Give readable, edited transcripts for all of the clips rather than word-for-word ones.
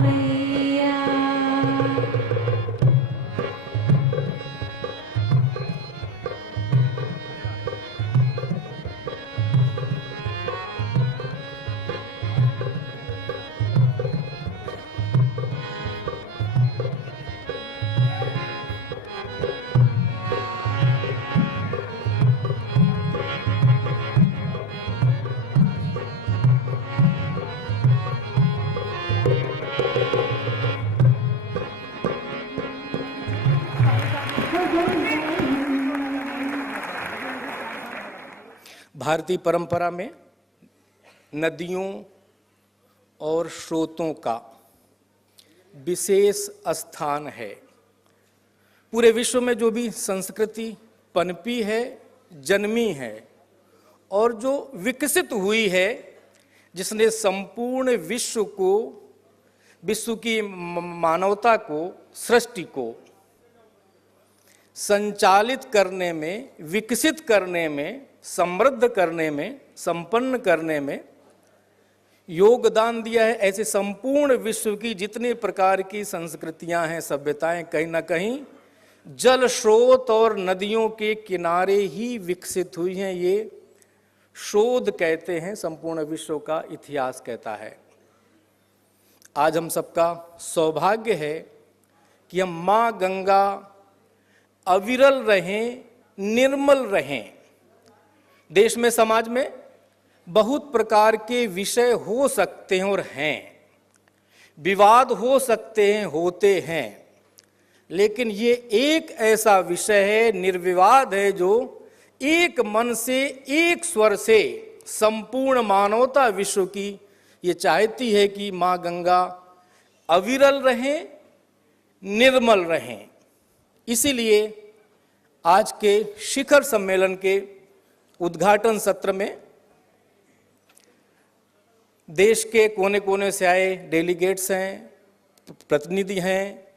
मैया। भारतीय परंपरा में नदियों और स्रोतों का विशेष स्थान है। पूरे विश्व में जो भी संस्कृति पनपी है, जन्मी है और जो विकसित हुई है, जिसने संपूर्ण विश्व को, विश्व की मानवता को, सृष्टि को संचालित करने में, विकसित करने में, समृद्ध करने में, संपन्न करने में योगदान दिया है, ऐसे संपूर्ण विश्व की जितने प्रकार की संस्कृतियां हैं, सभ्यताएं कहीं ना कहीं जल स्रोत और नदियों के किनारे ही विकसित हुई हैं। ये शोध कहते हैं, संपूर्ण विश्व का इतिहास कहता है। आज हम सबका सौभाग्य है कि हम माँ गंगा अविरल रहें, निर्मल रहें। देश में, समाज में बहुत प्रकार के विषय हो सकते हैं और हैं, विवाद हो सकते हैं, होते हैं, लेकिन ये एक ऐसा विषय है, निर्विवाद है, जो एक मन से, एक स्वर से संपूर्ण मानवता विश्व की ये चाहती है कि माँ गंगा अविरल रहें, निर्मल रहें। इसीलिए आज के शिखर सम्मेलन के उद्घाटन सत्र में देश के कोने कोने से आए डेलीगेट्स हैं, प्रतिनिधि हैं,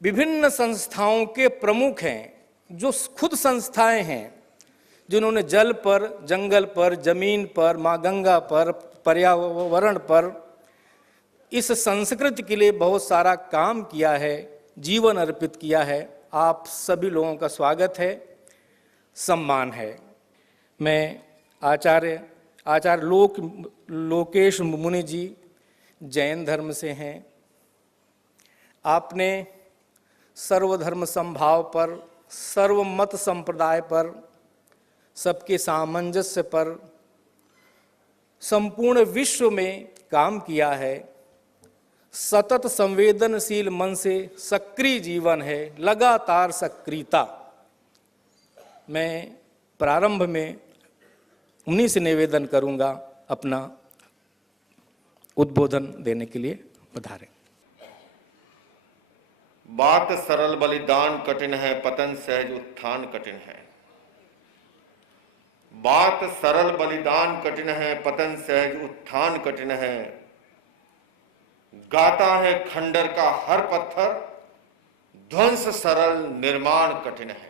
विभिन्न संस्थाओं के प्रमुख हैं, जो खुद संस्थाएं हैं जिन्होंने जल पर, जंगल पर, जमीन पर, माँ गंगा पर, पर्यावरण पर इस संस्कृति के लिए बहुत सारा काम किया है, जीवन अर्पित किया है। आप सभी लोगों का स्वागत है, सम्मान है। मैं आचार्य लोकेश मुनि जी जैन धर्म से हैं। आपने सर्वधर्म समभाव पर, सर्वमत संप्रदाय पर, सबके सामंजस्य पर संपूर्ण विश्व में काम किया है। सतत संवेदनशील मन से सक्रिय जीवन है, लगातार सक्रियता। मैं प्रारंभ में उन्हीं से निवेदन करूंगा, अपना उद्बोधन देने के लिए पधारें। बात सरल बलिदान कठिन है, पतन सहज उत्थान कठिन है। बात सरल बलिदान कठिन है, पतन सहज उत्थान कठिन है। गाता है खंडर का हर पत्थर, ध्वंस सरल निर्माण कठिन है।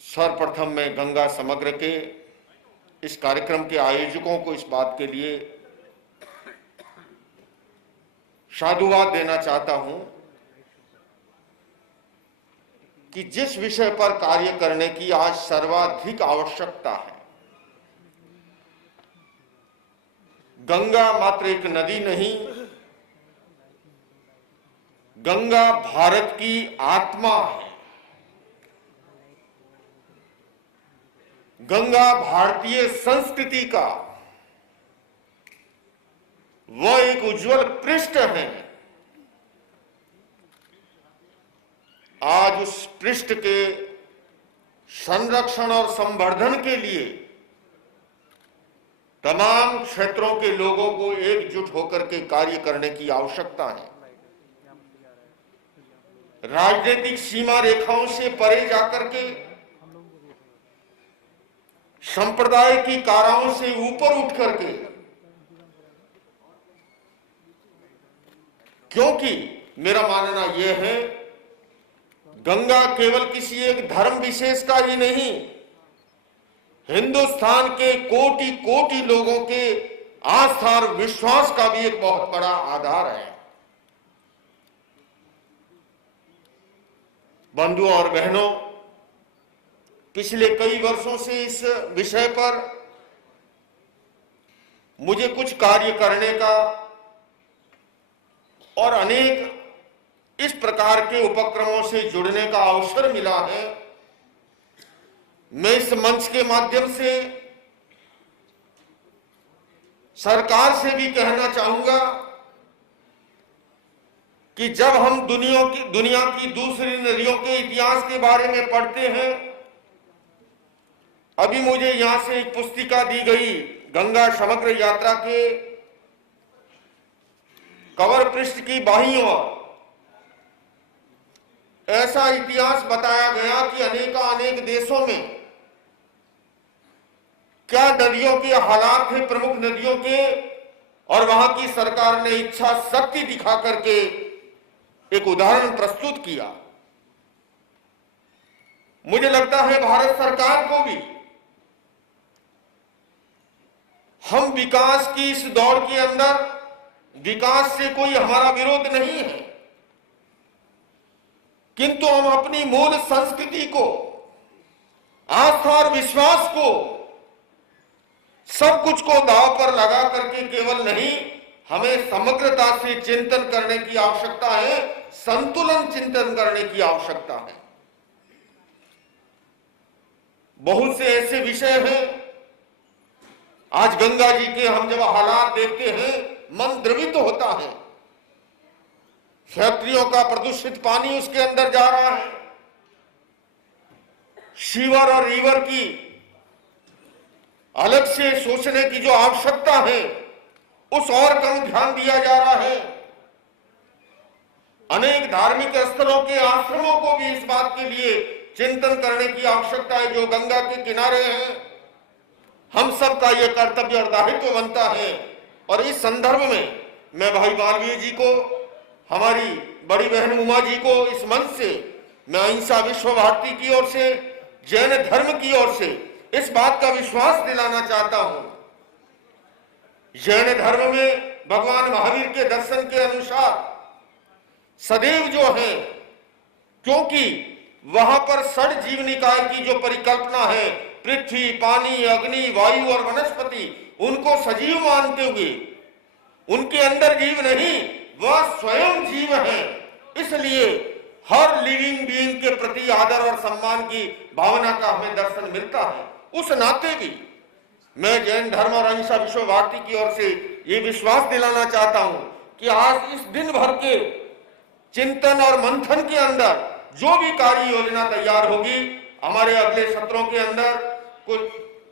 सर्वप्रथम मैं गंगा समग्र के इस कार्यक्रम के आयोजकों को इस बात के लिए साधुवाद देना चाहता हूं कि जिस विषय पर कार्य करने की आज सर्वाधिक आवश्यकता है, गंगा मात्र एक नदी नहीं, गंगा भारत की आत्मा है। गंगा भारतीय संस्कृति का वह एक उज्जवल पृष्ठ है। आज उस पृष्ठ के संरक्षण और संवर्धन के लिए तमाम क्षेत्रों के लोगों को एकजुट होकर के कार्य करने की आवश्यकता है। राजनीतिक सीमा रेखाओं से परे जाकर के, संप्रदाय की काराओं से ऊपर उठ करके, क्योंकि मेरा मानना यह है गंगा केवल किसी एक धर्म विशेष का ही नहीं, हिंदुस्तान के कोटि कोटि लोगों के आस्था और विश्वास का भी एक बहुत बड़ा आधार है। बंधुओं और बहनों, पिछले कई वर्षों से इस विषय पर मुझे कुछ कार्य करने का और अनेक इस प्रकार के उपक्रमों से जुड़ने का अवसर मिला है। मैं इस मंच के माध्यम से सरकार से भी कहना चाहूंगा कि जब हम दुनिया की दूसरी नदियों के इतिहास के बारे में पढ़ते हैं, अभी मुझे यहां से एक पुस्तिका दी गई गंगा समग्र यात्रा के कवर पृष्ठ की बाईं ओर ऐसा इतिहास बताया गया कि अनेक देशों में क्या नदियों के हालात थे, प्रमुख नदियों के, और वहां की सरकार ने इच्छा शक्ति दिखा करके एक उदाहरण प्रस्तुत किया। मुझे लगता है भारत सरकार को भी हम विकास की इस दौड़ के अंदर, विकास से कोई हमारा विरोध नहीं है, किंतु हम अपनी मूल संस्कृति को, आस्था और विश्वास को, सब कुछ को दांव पर लगा करके केवल नहीं, हमें समग्रता से चिंतन करने की आवश्यकता है, संतुलन चिंतन करने की आवश्यकता है। बहुत से ऐसे विषय हैं, आज गंगा जी के हम जब हालात देखते हैं मन द्रवित होता है। फैक्ट्रियों का प्रदूषित पानी उसके अंदर जा रहा है, सीवर और रिवर की अलग से सोचने की जो आवश्यकता है उस और कम ध्यान दिया जा रहा है। अनेक धार्मिक स्थलों के आश्रमों को भी इस बात के लिए चिंतन करने की आवश्यकता है जो गंगा के किनारे हैं। हम सब का यह कर्तव्य और दायित्व बनता है। और इस संदर्भ में मैं भाई मालवीय जी को, हमारी बड़ी बहन उमा जी को इस मंच से मैं अहिंसा विश्व भारती की ओर से, जैन धर्म की ओर से इस बात का विश्वास दिलाना चाहता हूं। जैन धर्म में भगवान महावीर के दर्शन के अनुसार सदैव जो है, क्योंकि वहां पर षड जीव निकाय की जो परिकल्पना है, पृथ्वी, पानी, अग्नि, वायु और वनस्पति, उनको सजीव मानते हुए उनके अंदर जीव नहीं, वह स्वयं जीव है। इसलिए हर लिविंग बीइंग के प्रति आदर और सम्मान की भावना का हमें दर्शन मिलता है। उस नाते भी मैं जैन धर्म और अहिंसा विश्व भारती की ओर से ये विश्वास दिलाना चाहता हूं कि आज इस दिन भर के चिंतन और मंथन के अंदर जो भी कार्य योजना तैयार होगी, हमारे अगले सत्रों के अंदर कुछ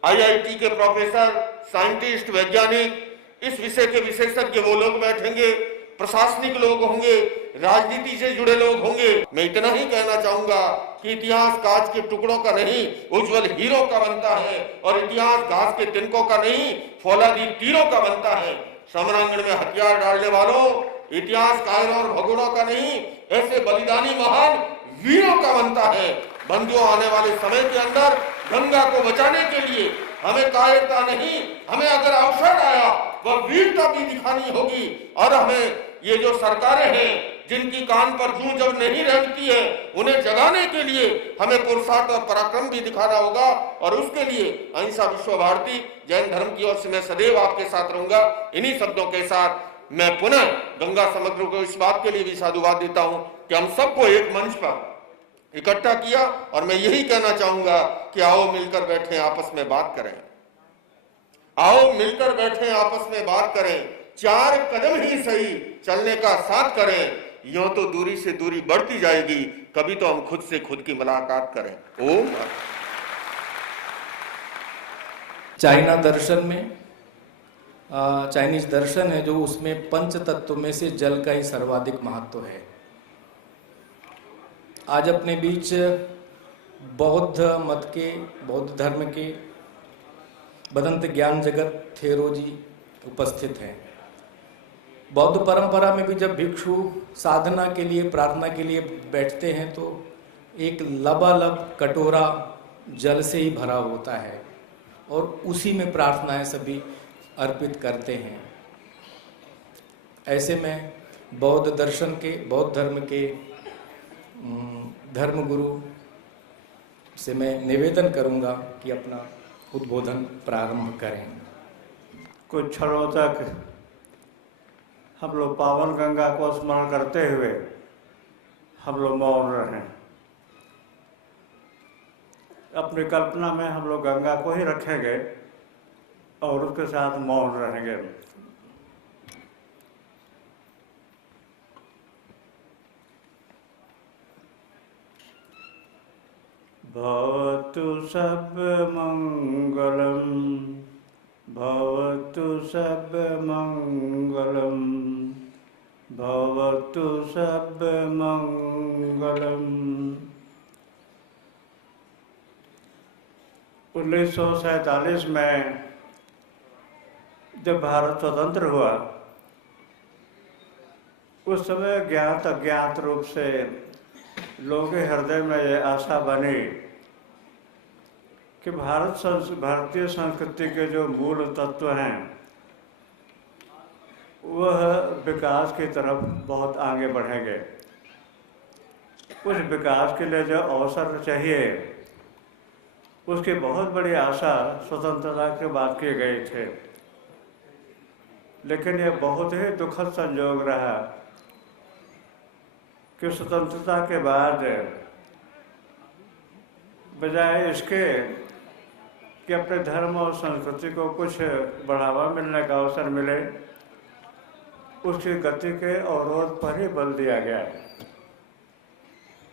आईआईटी के प्रोफेसर, साइंटिस्ट, वैज्ञानिक, इस विषय के विशेषज्ञ वो लोग बैठेंगे, प्रशासनिक लोग होंगे, राजनीति से जुड़े लोग होंगे। मैं इतना ही कहना चाहूंगा कि इतिहास कांच के टुकड़ों का नहीं, उज्जवल हीरो का बनता है, और इतिहास घास के तिनकों का नहीं, फौलादी तीरों का बनता है। समरांगण में हथियार डालने वालों, इतिहास कायरों और भगोड़ों का नहीं, ऐसे बलिदानी महान वीरों का बनता है। बंदियों, आने वाले समय के अंदर गंगा को बचाने के लिए हमें कायरता नहीं, हमें अगर अवसर आया वह वीरता भी दिखानी होगी। और हमें ये जो सरकारें हैं जिनकी कान पर जूं जब नहीं रहती है, उन्हें जगाने के लिए हमें पुरुषार्थ और पराक्रम भी दिखाना होगा। और उसके लिए अहिंसा विश्व भारती जैन धर्म की ओर से मैं सदैव आपके साथ रहूंगा। इन्हीं शब्दों के साथ मैं पुनः गंगा समग्र को इस बात के लिए भी साधुवाद देता हूं कि हम सबको एक मंच पर इकट्ठा किया। और मैं यही कहना चाहूंगा कि आओ मिलकर बैठे, आपस में बात करें। आओ मिलकर बैठे, आपस में बात करें। 4 कदम ही सही चलने का साथ करें। यूं तो दूरी से दूरी बढ़ती जाएगी, कभी तो हम खुद से खुद की मुलाकात करें। ओम। चाइना दर्शन में, चाइनीज दर्शन है जो, उसमें पंच तत्व में से जल का ही सर्वाधिक महत्व है। आज अपने बीच बौद्ध मत के, बौद्ध धर्म के बदंत ज्ञान जगत थेरो जी उपस्थित हैं। बौद्ध परंपरा में भी जब भिक्षु साधना के लिए, प्रार्थना के लिए बैठते हैं तो एक लबालब कटोरा जल से ही भरा होता है और उसी में प्रार्थनाएं सभी अर्पित करते हैं। ऐसे में बौद्ध दर्शन के, बौद्ध धर्म के धर्म गुरु से मैं निवेदन करूंगा कि अपना उद्बोधन प्रारंभ करें। कुछ क्षणों तक हम लोग पावन गंगा को स्मरण करते हुए हम लोग मौन रहें। अपनी कल्पना में हम लोग गंगा को ही रखेंगे और उसके साथ मौन रहेंगे। भवतु सर्वमङ्गलं, भवतु सर्वमङ्गलं, भवतु सर्वमङ्गलम्। 1947 में जब भारत स्वतंत्र हुआ, उस समय ज्ञात अज्ञात रूप से लोगों के हृदय में ये आशा बनी कि भारतीय संस्कृति के जो मूल तत्व हैं वह विकास की तरफ बहुत आगे बढ़ेंगे। उस विकास के लिए जो अवसर चाहिए उसकी बहुत बड़ी आशा स्वतंत्रता के बाद की गई थे, लेकिन यह बहुत ही दुखद संयोग रहा कि स्वतंत्रता के बाद बजाय इसके कि अपने धर्म और संस्कृति को कुछ बढ़ावा मिलने का अवसर मिले, उसकी गति के अवरोध पर ही बल दिया गया।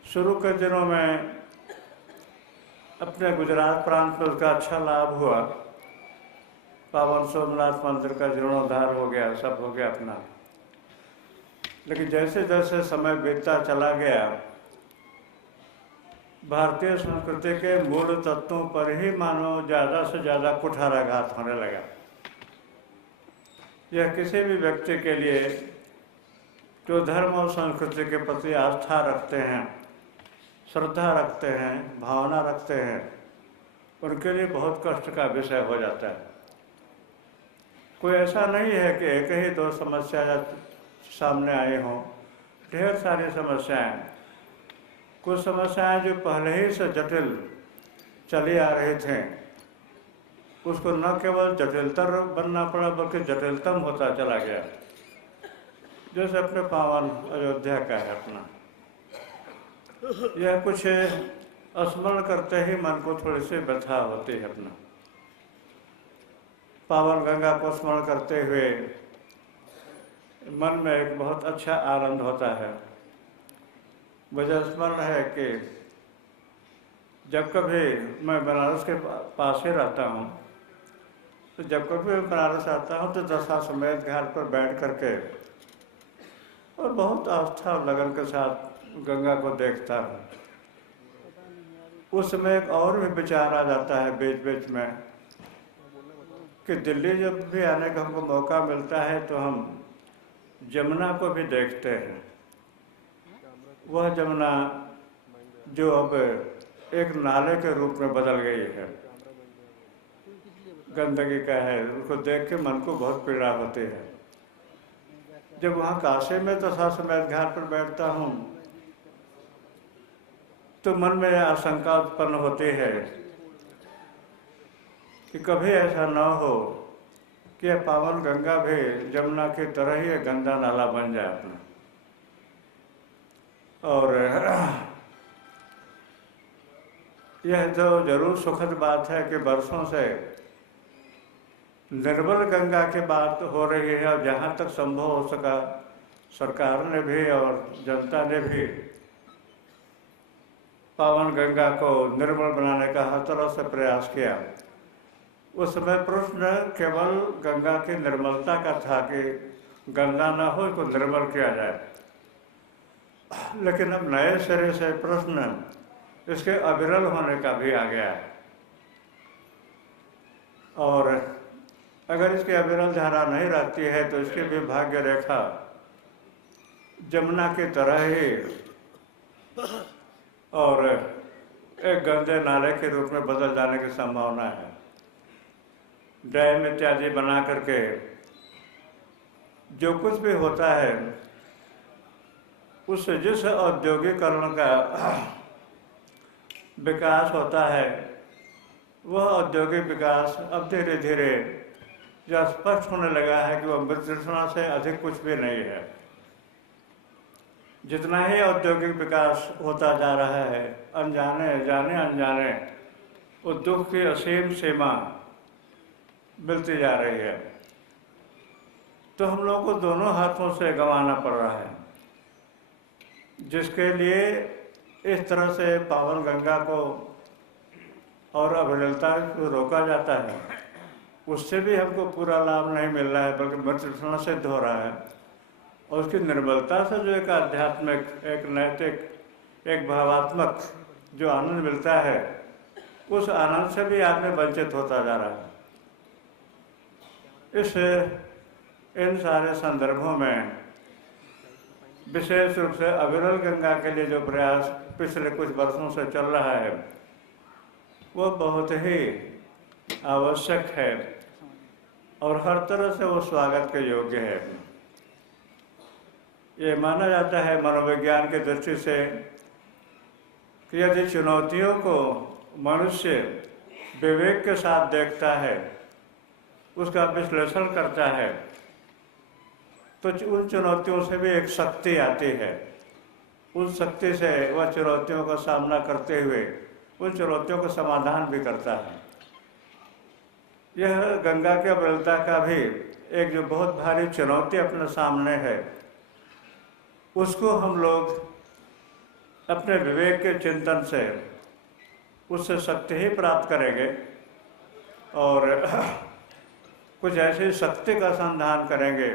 शुरू के दिनों में अपने गुजरात प्रांत में उसका अच्छा लाभ हुआ। पावन सोमनाथ मंदिर का जीर्णोद्धार हो गया, सब हो गया अपना। लेकिन जैसे जैसे समय बीतता चला गया, भारतीय संस्कृति के मूल तत्वों पर ही मानो ज़्यादा से ज़्यादा कुठाराघात होने लगा। यह किसी भी व्यक्ति के लिए जो धर्म और संस्कृति के प्रति आस्था रखते हैं, श्रद्धा रखते हैं, भावना रखते हैं, उनके लिए बहुत कष्ट का विषय हो जाता है। कोई ऐसा नहीं है कि एक ही दो समस्या सामने आई हों, ढेर सारी समस्याएं। कुछ समस्याएं जो पहले ही से जटिल चली आ रही थी, उसको न केवल जटिलतर बनना पड़ा बल्कि जटिलतम होता चला गया। जैसे अपने पावन अयोध्या का है अपना, यह कुछ स्मरण करते ही मन को थोड़ी सी व्यथा होती है। अपना पावन गंगा को स्मरण करते हुए मन में एक बहुत अच्छा आनंद होता है। मुझे स्मरण है कि जब कभी मैं बनारस के पास ही रहता हूँ, तो जब कभी मैं बनारस आता हूँ तो दशाश्वमेध घाट पर बैठ करके और बहुत आस्था और लगन के साथ गंगा को देखता हूँ। उस समय एक और भी विचार आ जाता है बीच बीच में कि दिल्ली जब भी आने का हमको मौका मिलता है तो हम जमुना को भी देखते हैं। वह जमुना जो अब एक नाले के रूप में बदल गई है, गंदगी का है, उसको देख के मन को बहुत पीड़ा होती है। जब वहाँ काशी में दशाश्वमेध घाट पर बैठता हूँ तो मन में आशंका उत्पन्न होती है कि कभी ऐसा न हो कि यह पावन गंगा भी जमुना की तरह ही गंदा नाला बन जाए अपना। और यह जो जरूर सुखद बात है कि वर्षों से निर्मल गंगा की बात हो रही है, और जहाँ तक संभव हो सका सरकार ने भी और जनता ने भी पावन गंगा को निर्मल बनाने का हर तरह से प्रयास किया। उस समय प्रश्न केवल गंगा की निर्मलता का था कि गंदा न हो, इसको निर्मल किया जाए। लेकिन अब नए सिरे से प्रश्न इसके अविरल होने का भी आ गया है, और अगर इसकी अविरल धारा नहीं रहती है तो इसकी भी भाग्य रेखा जमुना की तरह ही और एक गंदे नाले के रूप में बदल जाने की संभावना है। डैम इत्यादि बना करके जो कुछ भी होता है, उस जिस औद्योगिकरण का विकास होता है, वह औद्योगिक विकास अब धीरे धीरे जो स्पष्ट होने लगा है कि वह मृत तृष्णा से अधिक कुछ भी नहीं है। जितना ही औद्योगिक विकास होता जा रहा है, जाने अनजाने वो दुख की असीम सीमा मिलती जा रही है। तो हम लोगों को दोनों हाथों से गंवाना पड़ रहा है, जिसके लिए इस तरह से पावन गंगा को और अविरलता को रोका जाता है, उससे भी हमको पूरा लाभ नहीं मिल रहा है, बल्कि मृत तृष्णा सिद्ध हो रहा है। और उसकी निर्मलता से जो एक आध्यात्मिक, एक नैतिक, एक भावात्मक जो आनंद मिलता है, उस आनंद से भी आदमी वंचित होता जा रहा है। इन सारे संदर्भों में विशेष रूप से अविरल गंगा के लिए जो प्रयास पिछले कुछ वर्षों से चल रहा है, वो बहुत ही आवश्यक है और हर तरह से वो स्वागत के योग्य है। ये माना जाता है मनोविज्ञान की दृष्टि से कि यदि चुनौतियों को मनुष्य विवेक के साथ देखता है, उसका विश्लेषण करता है, तो उन चुनौतियों से भी एक शक्ति आती है। उस शक्ति से वह चुनौतियों का सामना करते हुए उन चुनौतियों का समाधान भी करता है। यह गंगा की अविरलता का भी एक जो बहुत भारी चुनौती अपने सामने है, उसको हम लोग अपने विवेक के चिंतन से उससे शक्ति ही प्राप्त करेंगे और कुछ ऐसी शक्ति का संधान करेंगे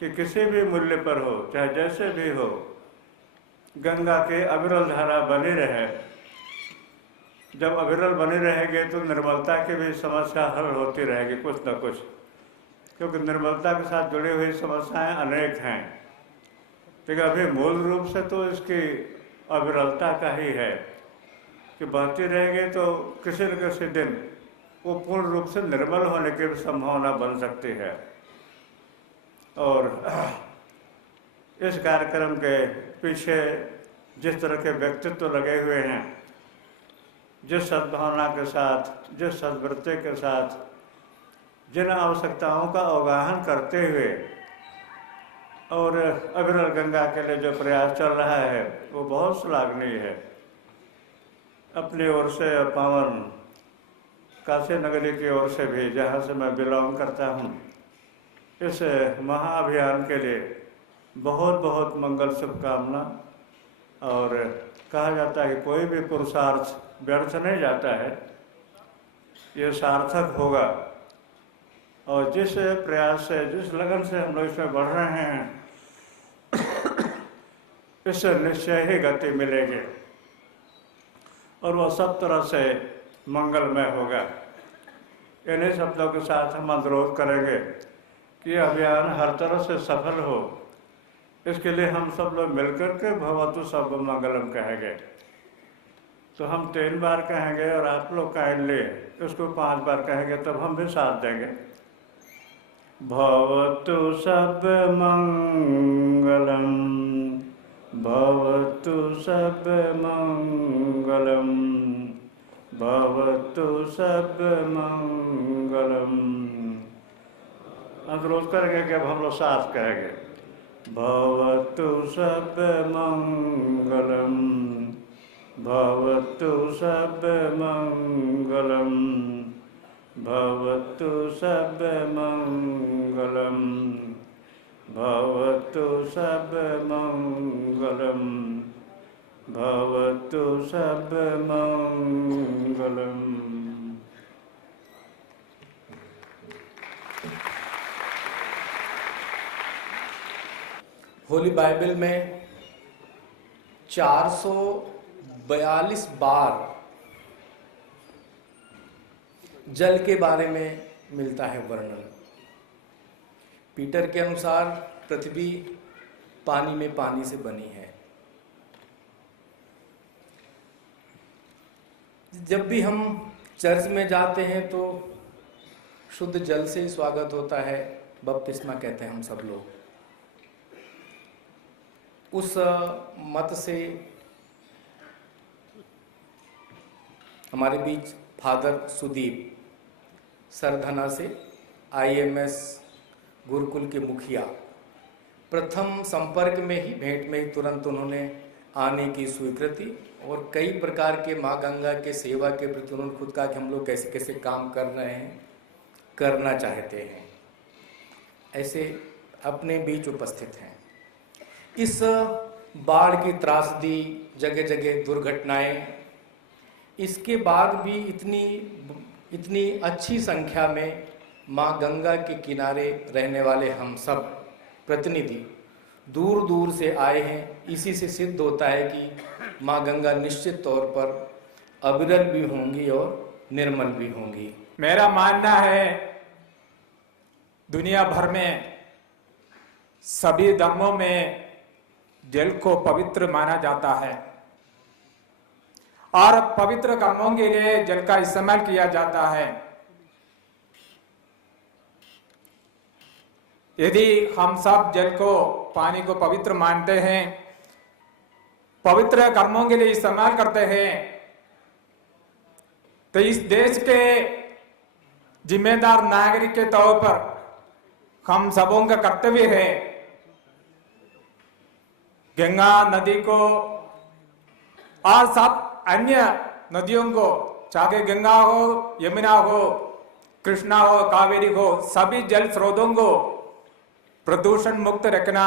कि किसी भी मूल्य पर हो, चाहे जैसे भी हो, गंगा की अविरल धारा बनी रहे। जब अविरल बनी रहेगी तो निर्मलता की भी समस्या हल होती रहेगी कुछ न कुछ, क्योंकि निर्मलता के साथ जुड़ी हुई समस्याएं अनेक हैं। लेकिन अभी मूल रूप से तो इसकी अविरलता का ही है कि बहती रहेगी तो किसी न किसी दिन वो पूर्ण रूप से निर्मल होने की संभावना बन सकती है। और इस कार्यक्रम के पीछे जिस तरह के व्यक्तित्व लगे हुए हैं, जिस सद्भावना के साथ, जिस सद्वृत्ति के साथ, जिन आवश्यकताओं का अवगाहन करते हुए और अविरल गंगा के लिए जो प्रयास चल रहा है, वो बहुत श्लाघनीय है। अपनी ओर से पावन काशी नगरी की ओर से भी, जहाँ से मैं बिलोंग करता हूँ, इस महाअभियान के लिए बहुत बहुत मंगल शुभकामना। और कहा जाता है कि कोई भी पुरुषार्थ व्यर्थ नहीं जाता है, ये सार्थक होगा। और जिस प्रयास से, जिस लगन से हम लोग इसमें बढ़ रहे हैं, इससे निश्चय ही गति मिलेगी और वह सब तरह से मंगलमय होगा। इन्हीं शब्दों के साथ हम अनुरोध करेंगे कि अभियान हर तरह से सफल हो। इसके लिए हम सब लोग मिलकर के भवतु सब मंगलम कहेंगे। तो हम 3 बार कहेंगे और आप लोग काइंडली उसको 5 बार कहेंगे, तब हम भी साथ देंगे। भवतु सब मंगलम, भवतु सब मंगलम, भवतु सब मंगलम। अनुरोध करेंगे कि अब हम लोग साथ कहेंगे, भवतु सब मंगलम, भवतु सब मंगलम, भवतु सब मंगलम, भवतु सब मंगलम, भवतु सब मंगलम। होली बाइबल में 442 बार जल के बारे में मिलता है वर्णन। पीटर के अनुसार पृथ्वी पानी में पानी से बनी है। जब भी हम चर्च में जाते हैं तो शुद्ध जल से ही स्वागत होता है, बपतिस्मा कहते हैं हम सब लोग। उस मत से हमारे बीच फादर सुदीप सरधना से IMS गुरुकुल के मुखिया, प्रथम संपर्क में ही, भेंट में ही तुरंत उन्होंने आने की स्वीकृति, और कई प्रकार के माँ गंगा के सेवा के प्रति उन्होंने खुद कहा कि हम लोग कैसे कैसे काम कर रहे हैं, करना चाहते हैं, ऐसे अपने बीच उपस्थित हैं। इस बाढ़ की त्रासदी, जगह जगह दुर्घटनाएं, इसके बाद भी इतनी अच्छी संख्या में माँ गंगा के किनारे रहने वाले हम सब प्रतिनिधि दूर दूर से आए हैं। इसी से सिद्ध होता है कि माँ गंगा निश्चित तौर पर अविरल भी होंगी और निर्मल भी होंगी। मेरा मानना है दुनिया भर में सभी धर्मों में जल को पवित्र माना जाता है और पवित्र कर्मों के लिए जल का इस्तेमाल किया जाता है। यदि हम सब जल को, पानी को पवित्र मानते हैं, पवित्र कर्मों के लिए इस्तेमाल करते हैं, तो इस देश के जिम्मेदार नागरिक के तौर पर हम सबों का कर्तव्य है गंगा नदी को और सब अन्य नदियों को, चाहे गंगा हो, यमुना हो, कृष्णा हो, कावेरी हो, सभी जल स्रोतों को प्रदूषण मुक्त रखना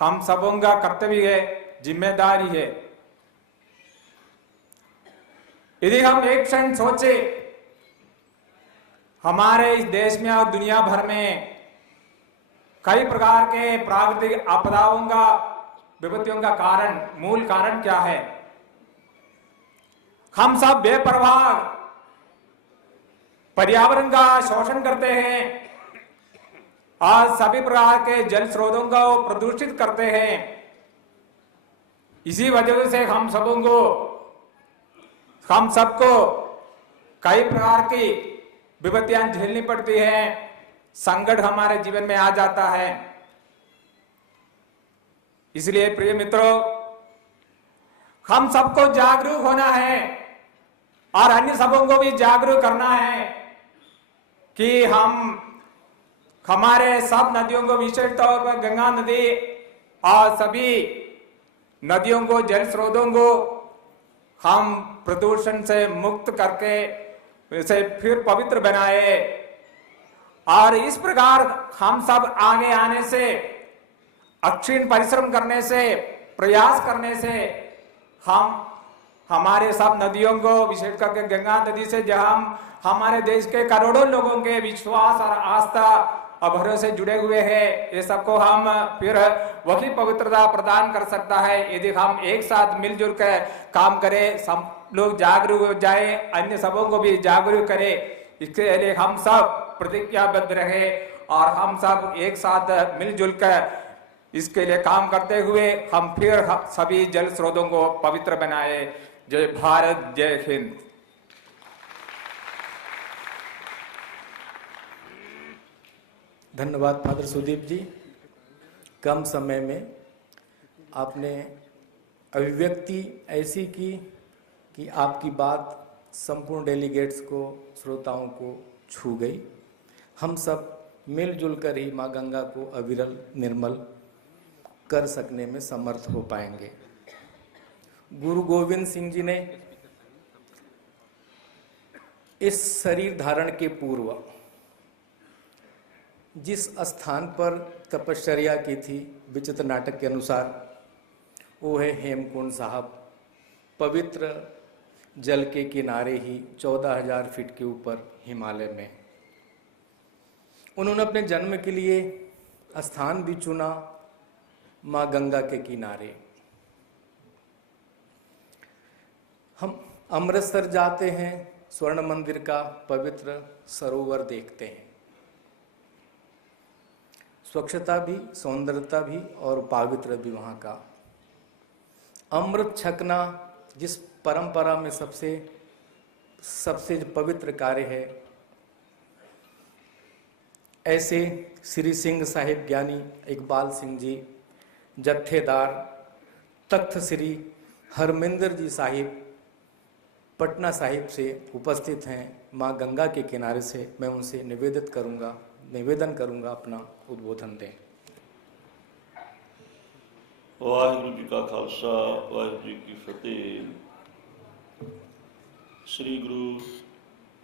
हम सबों का कर्तव्य है, जिम्मेदारी है। यदि हम एक क्षण सोचे, हमारे इस देश में और दुनिया भर में कई प्रकार के प्राकृतिक आपदाओं का, विपत्तियों का कारण, मूल कारण क्या है? हम सब बेपरवाह पर्यावरण का शोषण करते हैं और सभी प्रकार के जल स्रोतों को प्रदूषित करते हैं। इसी वजह से हम सबको कई प्रकार की विपत्तियां झेलनी पड़ती हैं, संकट हमारे जीवन में आ जाता है। इसलिए प्रिय मित्रों, हम सबको जागरूक होना है और अन्य सबों को भी जागरूक करना है कि हमारे सब नदियों को, विशेष तौर पर गंगा नदी और सभी नदियों को, जल स्रोतों को हम प्रदूषण से मुक्त करके इसे फिर पवित्र बनाए। और इस प्रकार हम सब आगे आने से, अक्षीण परिश्रम करने से, प्रयास करने से हम हमारे सब नदियों को, विशेष करके गंगा नदी से जहां हमारे देश के करोड़ों लोगों के विश्वास और आस्था और भरोसे जुड़े हुए हैं, ये सबको हम फिर वही पवित्रता प्रदान कर सकता है यदि हम एक साथ मिलजुल कर काम करें, सब लोग जागरूक हो जाए, अन्य सबों को भी जागरूक करें। इसके लिए हम सब प्रतिज्ञाबद्ध रहे और हम सब एक साथ मिलजुल कर इसके लिए काम करते हुए हम फिर सभी जल स्रोतों को पवित्र बनाए। जय भारत, जय हिंद। धन्यवाद फादर सुदीप जी। कम समय में आपने अभिव्यक्ति ऐसी की कि आपकी बात संपूर्ण डेलीगेट्स को, श्रोताओं को छू गई। हम सब मिलजुल कर ही माँ गंगा को अविरल, निर्मल कर सकने में समर्थ हो पाएंगे। गुरु गोविंद सिंह जी ने इस शरीर धारण के पूर्व जिस स्थान पर तपश्चर्या की थी, विचित्र नाटक के अनुसार, वो है हेमकुंड साहब, पवित्र जल के किनारे ही 14,000 फीट के ऊपर हिमालय में। उन्होंने अपने जन्म के लिए स्थान भी चुना माँ गंगा के किनारे। हम अमृतसर जाते हैं, स्वर्ण मंदिर का पवित्र सरोवर देखते हैं। स्वच्छता भी, सौंदर्यता भी और पवित्र भी वहाँ का। अमृत छकना जिस परंपरा में सबसे पवित्र कार्य है, ऐसे श्री सिंह साहिब ज्ञानी इकबाल सिंह जी, जत्थेदार तख्त श्री हरमिंदर जी साहिब पटना साहिब से उपस्थित हैं। माँ गंगा के किनारे से मैं उनसे निवेदन करूंगा अपना उद्बोधन दें। वाहिगुरु जी का खालसा, वाहिगुरु जी की फतेह। श्री गुरु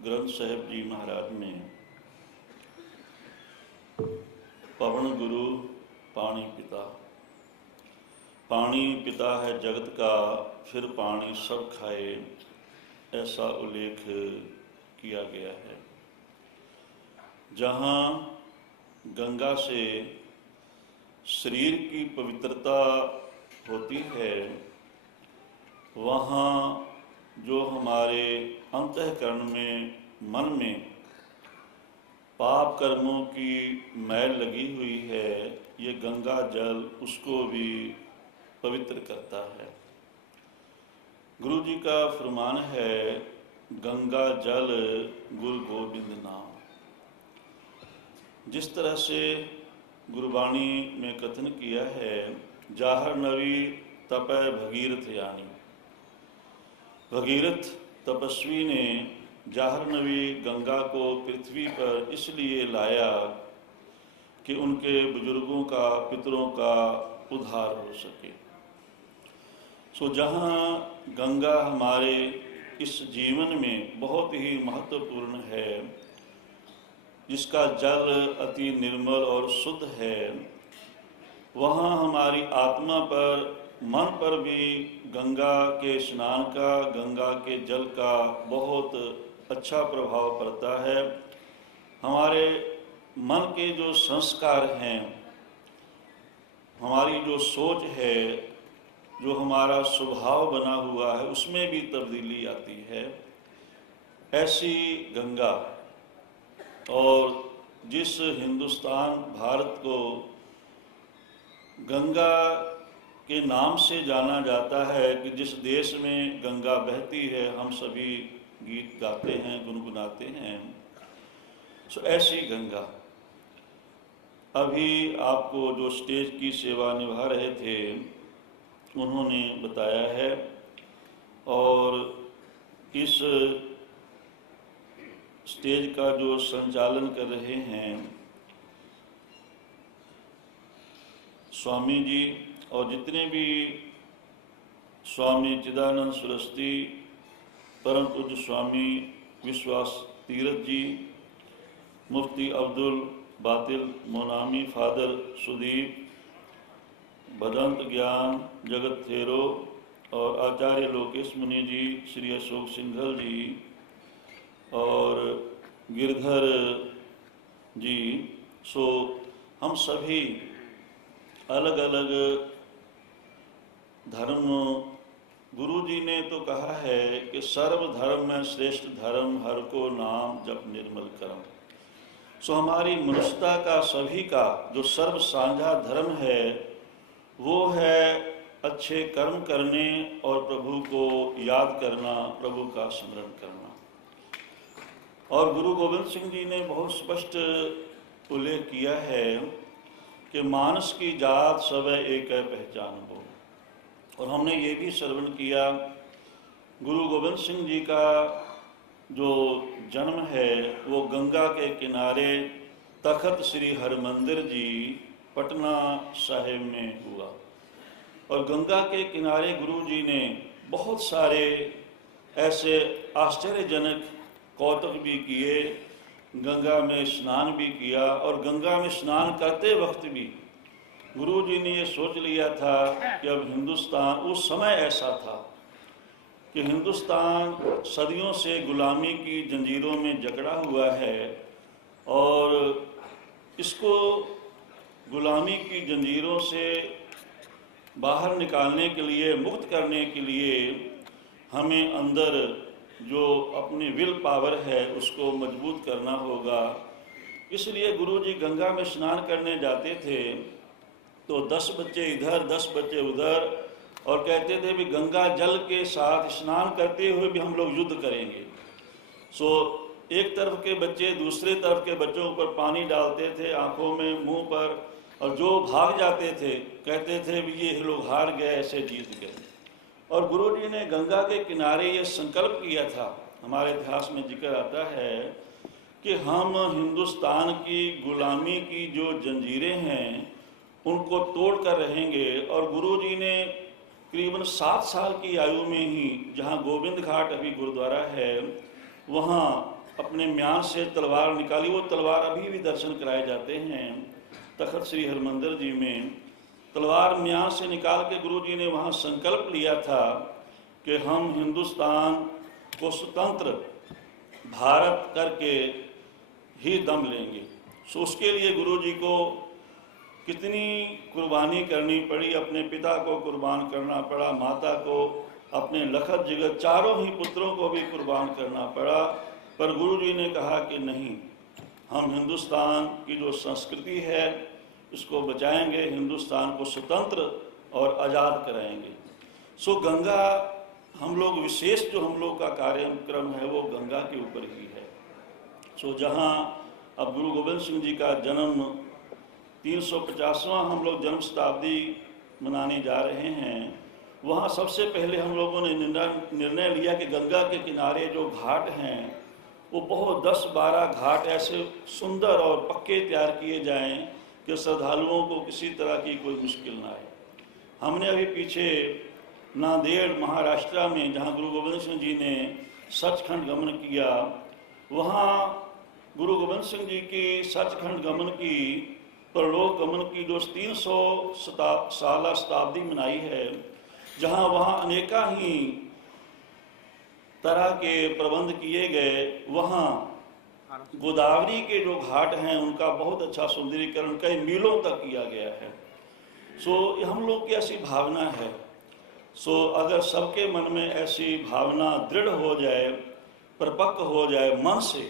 ग्रंथ साहिब जी महाराज ने पवन गुरु पानी पिता, पानी पिता है जगत का, फिर पानी सब खाए, ऐसा उल्लेख किया गया है। जहाँ गंगा से शरीर की पवित्रता होती है, वहाँ जो हमारे अंतःकरण में, मन में पाप कर्मों की मैल लगी हुई है, ये गंगा जल उसको भी पवित्र करता है। गुरु जी का फरमान है, गंगा जल गुरु गोविंद नाम। जिस तरह से गुरबाणी में कथन किया है, जाहर नवी तपै भगीरथ यानी, भगीरथ तपस्वी ने जाहरनवी गंगा को पृथ्वी पर इसलिए लाया कि उनके बुजुर्गों का, पितरों का उद्धार हो सके। सो जहाँ गंगा हमारे इस जीवन में बहुत ही महत्वपूर्ण है, जिसका जल अति निर्मल और शुद्ध है, वहाँ हमारी आत्मा पर, मन पर भी गंगा के स्नान का, गंगा के जल का बहुत अच्छा प्रभाव पड़ता है। हमारे मन के जो संस्कार हैं, हमारी जो सोच है, जो हमारा स्वभाव बना हुआ है, उसमें भी तब्दीली आती है। ऐसी गंगा, और जिस हिंदुस्तान, भारत को गंगा के नाम से जाना जाता है, कि जिस देश में गंगा बहती है हम सभी गीत गाते हैं, गुनगुनाते हैं। सो ऐसी गंगा, अभी आपको जो स्टेज की सेवा निभा रहे थे उन्होंने बताया है, और इस स्टेज का जो संचालन कर रहे हैं स्वामी जी, और जितने भी स्वामी चिदानंद सरस्वती, परम पूज्य स्वामी विश्वास तीरथ जी, मुफ्ती अब्दुल बातिल मोनामी, फादर सुदीप, भदंत ज्ञान जगत थेरो, और आचार्य लोकेश मुनि जी, श्री अशोक सिंघल जी और गिरधर जी। सो हम सभी अलग अलग धर्म, गुरु जी ने तो कहा है कि सर्व धर्म में श्रेष्ठ धर्म, हर को नाम जप निर्मल कर्म। सो हमारी मनुष्यता का, सभी का जो सर्व साझा धर्म है, वो है अच्छे कर्म करने और प्रभु को याद करना, प्रभु का स्मरण करना। और गुरु गोविंद सिंह जी ने बहुत स्पष्ट उल्लेख किया है कि मानस की जात सब एक है पहचान हो। और हमने ये भी श्रवण किया, गुरु गोविंद सिंह जी का जो जन्म है वो गंगा के किनारे तख्त श्री हरमंदिर जी पटना साहिब में हुआ। और गंगा के किनारे गुरु जी ने बहुत सारे ऐसे आश्चर्यजनक कौतुक भी किए, गंगा में स्नान भी किया। और गंगा में स्नान करते वक्त भी गुरु जी ने ये सोच लिया था कि अब हिंदुस्तान, उस समय ऐसा था कि हिंदुस्तान सदियों से गुलामी की जंजीरों में जकड़ा हुआ है, और इसको गुलामी की जंजीरों से बाहर निकालने के लिए, मुक्त करने के लिए हमें अंदर जो अपनी विल पावर है उसको मजबूत करना होगा। इसलिए गुरु जी गंगा में स्नान करने जाते थे तो 10 बच्चे इधर 10 बच्चे उधर, और कहते थे भी गंगा जल के साथ स्नान करते हुए भी हम लोग युद्ध करेंगे। सो एक तरफ के बच्चे दूसरे तरफ के बच्चों पर पानी डालते थे, आंखों में, मुंह पर, और जो भाग जाते थे कहते थे भी ये लोग हार गए, ऐसे जीत गए। और गुरु जी ने गंगा के किनारे ये संकल्प किया था, हमारे इतिहास में जिक्र आता है कि हम हिंदुस्तान की गुलामी की जो जंजीरें हैं उनको तोड़ कर रहेंगे। और गुरु जी ने करीबन 7 साल की आयु में ही, जहाँ गोविंद घाट अभी गुरुद्वारा है, वहाँ अपने म्यान से तलवार निकाली। वो तलवार अभी भी दर्शन कराए जाते हैं तखत श्री हरमंदिर जी में। तलवार म्यान से निकाल के गुरु जी ने वहाँ संकल्प लिया था कि हम हिंदुस्तान को स्वतंत्र भारत करके ही दम लेंगे। सो उसके लिए गुरु जी को कितनी कुर्बानी करनी पड़ी, अपने पिता को कुर्बान करना पड़ा, माता को, अपने लखत जिगर चारों ही पुत्रों को भी कुर्बान करना पड़ा। पर गुरु जी ने कहा कि नहीं, हम हिंदुस्तान की जो संस्कृति है इसको बचाएंगे, हिंदुस्तान को स्वतंत्र और आज़ाद कराएंगे। सो गंगा, हम लोग विशेष जो हम लोग का कार्यक्रम है वो गंगा के ऊपर ही है। सो जहाँ अब गुरु गोविंद सिंह जी का जन्म 350वां हम लोग जन्म शताब्दी मनाने जा रहे हैं, वहाँ सबसे पहले हम लोगों ने निर्णय लिया कि गंगा के किनारे जो घाट हैं वो बहुत 10-12 घाट ऐसे सुंदर और पक्के तैयार किए जाएं कि श्रद्धालुओं को किसी तरह की कोई मुश्किल ना आए। हमने अभी पीछे नांदेड़ महाराष्ट्र में, जहाँ गुरु गोविंद सिंह जी ने सचखंड गमन किया, वहाँ गुरु गोविंद सिंह जी की सचखंड गमन की, परलोक गमन की जो 300 साला शताब्दी मनाई है, जहाँ वहाँ अनेका ही तरह के प्रबंध किए गए। वहाँ गोदावरी के जो घाट हैं उनका बहुत अच्छा सुंदरीकरण कई मीलों तक किया गया है। सो हम लोग की ऐसी भावना है। सो अगर सबके मन में ऐसी भावना दृढ़ हो जाए, परिपक्व हो जाए मन से,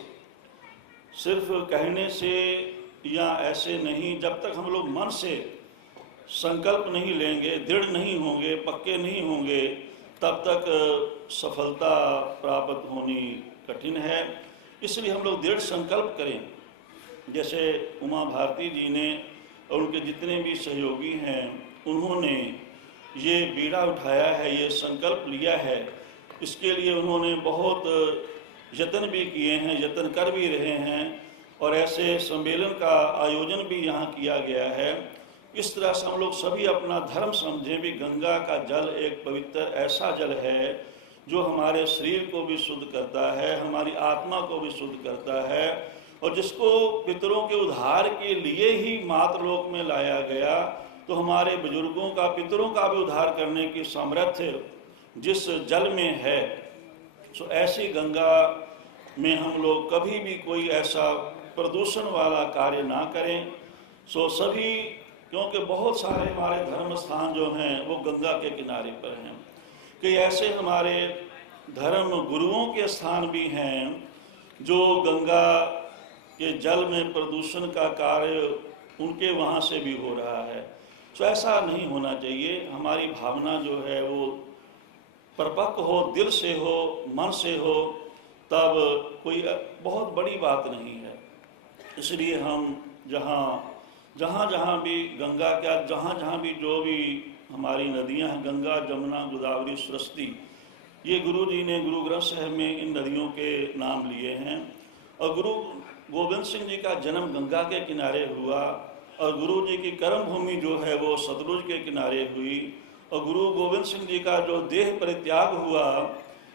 सिर्फ कहने से या ऐसे नहीं, जब तक हम लोग मन से संकल्प नहीं लेंगे, दृढ़ नहीं होंगे, पक्के नहीं होंगे, तब तक सफलता प्राप्त होनी कठिन है। इसलिए हम लोग दृढ़ संकल्प करें। जैसे उमा भारती जी ने और उनके जितने भी सहयोगी हैं, उन्होंने ये बीड़ा उठाया है, ये संकल्प लिया है। इसके लिए उन्होंने बहुत यत्न भी किए हैं, यत्न कर भी रहे हैं, और ऐसे सम्मेलन का आयोजन भी यहाँ किया गया है। इस तरह से हम लोग सभी अपना धर्म समझें भी गंगा का जल एक पवित्र ऐसा जल है जो हमारे शरीर को भी शुद्ध करता है, हमारी आत्मा को भी शुद्ध करता है, और जिसको पितरों के उद्धार के लिए ही मातृलोक में लाया गया। तो हमारे बुजुर्गों का, पितरों का भी उद्धार करने की सामर्थ्य जिस जल में है, सो ऐसी गंगा में हम लोग कभी भी कोई ऐसा प्रदूषण वाला कार्य ना करें। सो सभी, क्योंकि बहुत सारे हमारे धर्म स्थान जो हैं वो गंगा के किनारे पर हैं, कई ऐसे हमारे धर्म गुरुओं के स्थान भी हैं जो गंगा के जल में प्रदूषण का कार्य उनके वहाँ से भी हो रहा है। तो ऐसा नहीं होना चाहिए। हमारी भावना जो है वो परिपक्व हो, दिल से हो, मन से हो, तब कोई बहुत बड़ी बात नहीं है। इसलिए हम जहाँ भी गंगा का, जहाँ भी जो भी हमारी नदियाँ हैं, गंगा, जमुना, गोदावरी, सरस्वती, ये गुरु जी ने गुरु ग्रंथ साहिब में इन नदियों के नाम लिए हैं। और गुरु गोविंद सिंह जी का जन्म गंगा के किनारे हुआ, और गुरु जी की कर्म भूमि जो है वो सतलुज के किनारे हुई, और गुरु गोविंद सिंह जी का जो देह परित्याग हुआ,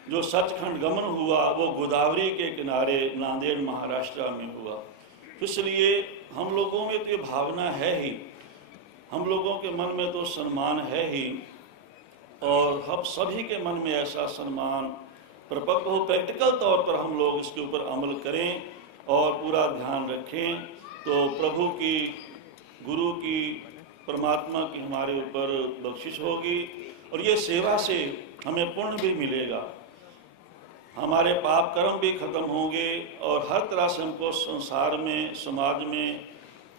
जो सचखंड गमन हुआ, वो गोदावरी के किनारे नांदेड़ महाराष्ट्र में हुआ। इसलिए हम लोगों में तो ये भावना है ही, हम लोगों के मन में तो सम्मान है ही, और हम सभी के मन में ऐसा सम्मान परिपक्व हो, प्रैक्टिकल तौर पर हम लोग इसके ऊपर अमल करें और पूरा ध्यान रखें, तो प्रभु की, गुरु की, परमात्मा की हमारे ऊपर बख्शिश होगी, और ये सेवा से हमें पुण्य भी मिलेगा, हमारे पाप कर्म भी खत्म होंगे, और हर तरह से हमको संसार में, समाज में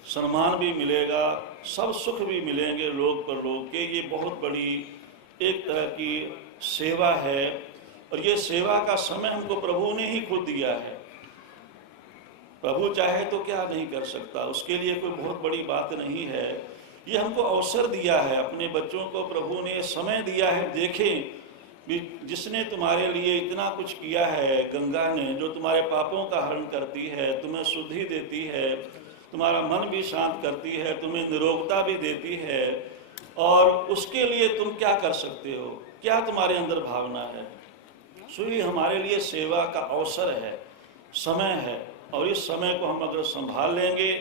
सम्मान भी मिलेगा, सब सुख भी मिलेंगे लोक परलोक के। ये बहुत बड़ी एक तरह की सेवा है, और ये सेवा का समय हमको प्रभु ने ही खुद दिया है। प्रभु चाहे तो क्या नहीं कर सकता, उसके लिए कोई बहुत बड़ी बात नहीं है। ये हमको अवसर दिया है, अपने बच्चों को प्रभु ने समय दिया है। देखें भी जिसने तुम्हारे लिए इतना कुछ किया है, गंगा ने, जो तुम्हारे पापों का हरण करती है, तुम्हें शुद्धि देती है, तुम्हारा मन भी शांत करती है, तुम्हें निरोगता भी देती है, और उसके लिए तुम क्या कर सकते हो, क्या तुम्हारे अंदर भावना है। सो ये हमारे लिए सेवा का अवसर है, समय है, और इस समय को हम अगर संभाल लेंगे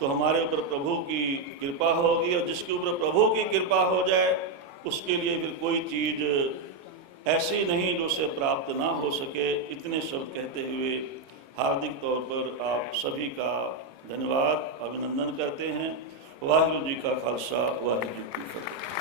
तो हमारे ऊपर प्रभु की कृपा होगी, और जिसके ऊपर प्रभु की कृपा हो जाए उसके लिए फिर कोई चीज़ ऐसी नहीं जो उसे प्राप्त ना हो सके। इतने शब्द कहते हुए हार्दिक तौर पर आप सभी का धन्यवाद, अभिनंदन करते हैं। वाहिगुरू जी का खालसा, वाहिगुरू जी की फतेह।